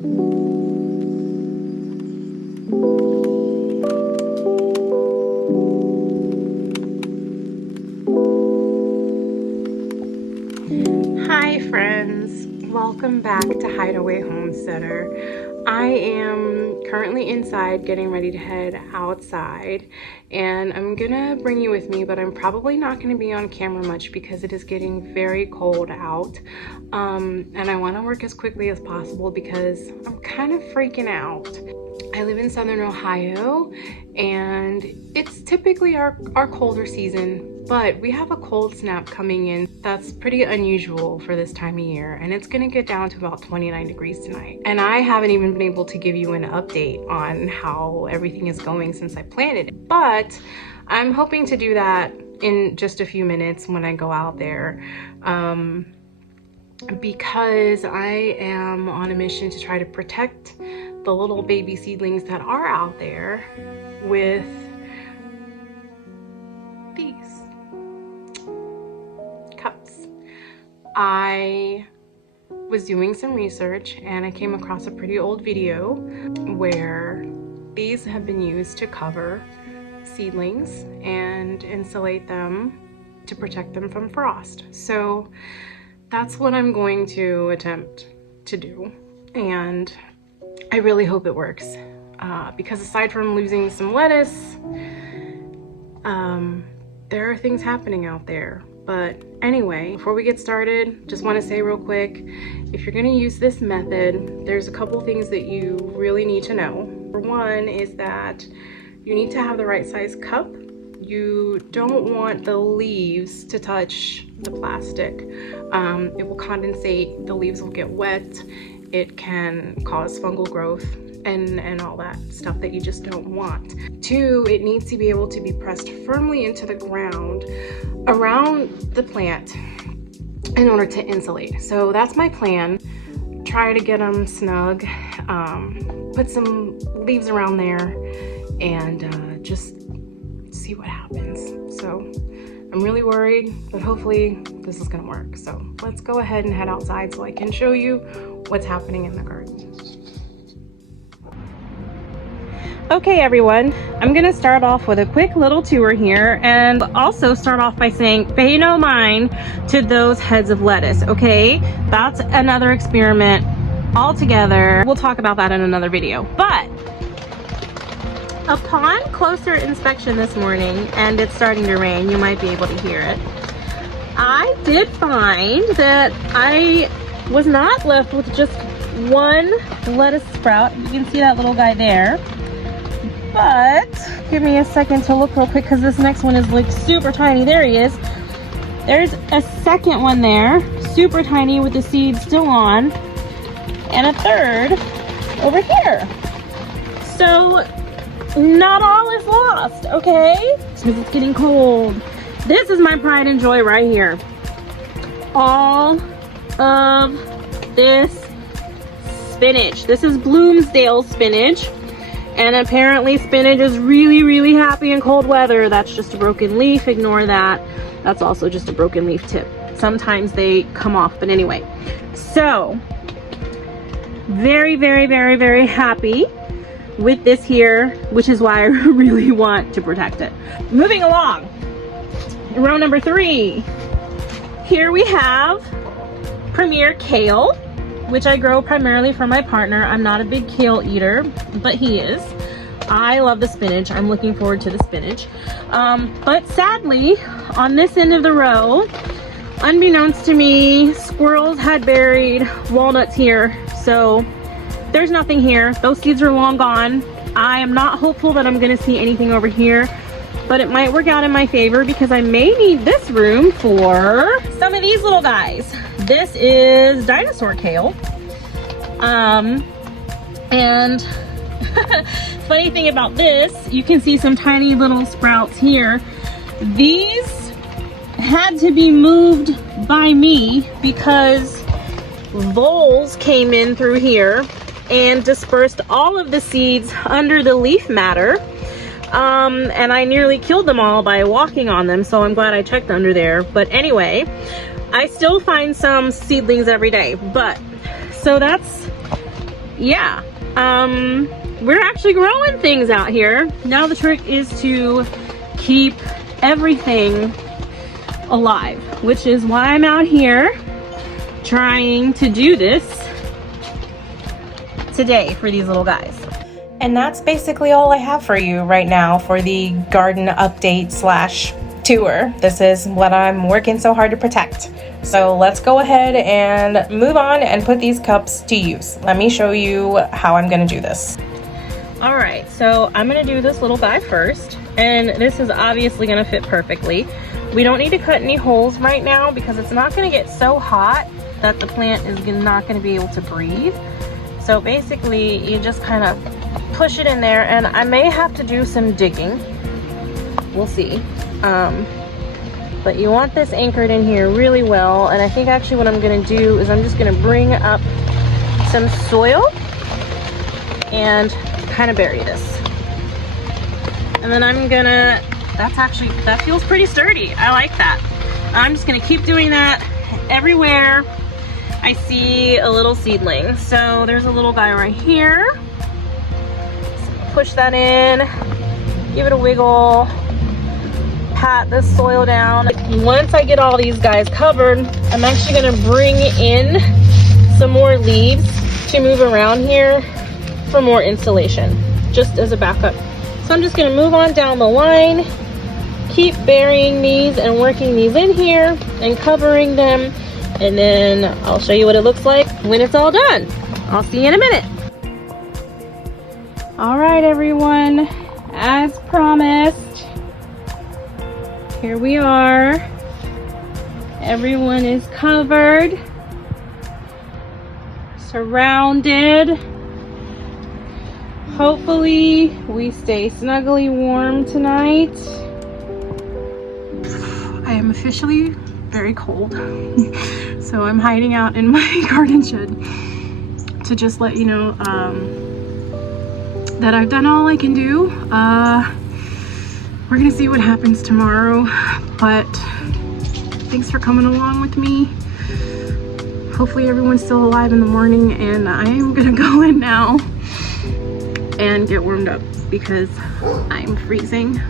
Hi friends, welcome back to Hideaway Homesteader. I am currently inside getting ready to head outside, and I'm gonna bring you with me, but I'm probably not gonna be on camera much because it is getting very cold out, and I want to work as quickly as possible because I'm kind of freaking out. I live in Southern Ohio, and it's typically our colder season, but we have a cold snap coming in that's pretty unusual for this time of year, and it's gonna get down to about 29 degrees tonight. And I haven't even been able to give you an update on how everything is going since I planted it, but I'm hoping to do that in just a few minutes when I go out there, because I am on a mission to try to protect the little baby seedlings that are out there with these cups. I was doing some research and I came across a pretty old video where these have been used to cover seedlings and insulate them to protect them from frost. So that's what I'm going to attempt to do, and I really hope it works, because aside from losing some lettuce, there are things happening out there. But anyway, before we get started, just want to say real quick, if you're going to use this method, there's a couple things that you really need to know. For one is that you need to have the right size cup. You don't want the leaves to touch the plastic. It will condensate, the leaves will get wet, it can cause fungal growth and all that stuff that you just don't want. Two, it needs to be able to be pressed firmly into the ground around the plant in order to insulate. So that's my plan. Try to get them snug, put some leaves around there, and just see what happens. So I'm really worried, but hopefully this is gonna work. So let's go ahead and head outside so I can show you what's happening in the garden. Okay everyone, I'm gonna start off with a quick little tour here, and also start off by saying pay no mind to those heads of lettuce, okay? That's another experiment altogether. We'll talk about that in another video. But upon closer inspection this morning, and it's starting to rain, you might be able to hear it, I did find that I was not left with just one lettuce sprout. You can see that little guy there. But give me a second to look real quick, because this next one is like super tiny. There he is. There's a second one there, super tiny with the seeds still on, and a third over here. So not all is lost, okay? Because it's getting cold. This is my pride and joy right here. All of this spinach. This is Bloomsdale spinach. And apparently spinach is really, really happy in cold weather. That's just a broken leaf, ignore that. That's also just a broken leaf tip. Sometimes they come off, but anyway. So, very, very, very, very happy with this here, which is why I really want to protect it. Moving along, row number 3. Here we have Premier Kale, which I grow primarily for my partner. I'm not a big kale eater, but he is. I love the spinach. I'm looking forward to the spinach. But sadly, on this end of the row, unbeknownst to me, squirrels had buried walnuts here. So there's nothing here. Those seeds are long gone. I am not hopeful that I'm gonna see anything over here, but it might work out in my favor because I may need this room for some of these little guys. This is dinosaur kale. And funny thing about this, you can see some tiny little sprouts here. These had to be moved by me because voles came in through here and dispersed all of the seeds under the leaf matter. And I nearly killed them all by walking on them, so I'm glad I checked under there. But anyway, I still find some seedlings every day. But so that's yeah, we're actually growing things out here. Now the trick is to keep everything alive, which is why I'm out here trying to do this today for these little guys. And that's basically all I have for you right now for the garden update slash tour. This is what I'm working so hard to protect. So let's go ahead and move on and put these cups to use. Let me show you how I'm gonna do this. All right, so I'm gonna do this little guy first, and this is obviously gonna fit perfectly. We don't need to cut any holes right now because it's not gonna get so hot that the plant is not gonna be able to breathe. So basically, you just kind of push it in there, and I may have to do some digging. We'll see. But you want this anchored in here really well, and I think actually what I'm gonna do is I'm just gonna bring up some soil and kind of bury this. And then I'm gonna, that feels pretty sturdy. I like that. I'm just gonna keep doing that everywhere I see a little seedling. So there's a little guy right here. So push that in, give it a wiggle, pat the soil down. Once I get all these guys covered, I'm actually gonna bring in some more leaves to move around here for more insulation, just as a backup. So I'm just gonna move on down the line, keep burying these and working these in here and covering them, and then I'll show you what it looks like when it's all done. I'll see you in a minute. All right, everyone, as promised, here we are. Everyone is covered, surrounded. Hopefully we stay snugly warm tonight. I am officially very cold. So I'm hiding out in my garden shed to just let you know that I've done all I can do. We're gonna see what happens tomorrow, but thanks for coming along with me. Hopefully everyone's still alive in the morning, and I am gonna go in now and get warmed up because I'm freezing.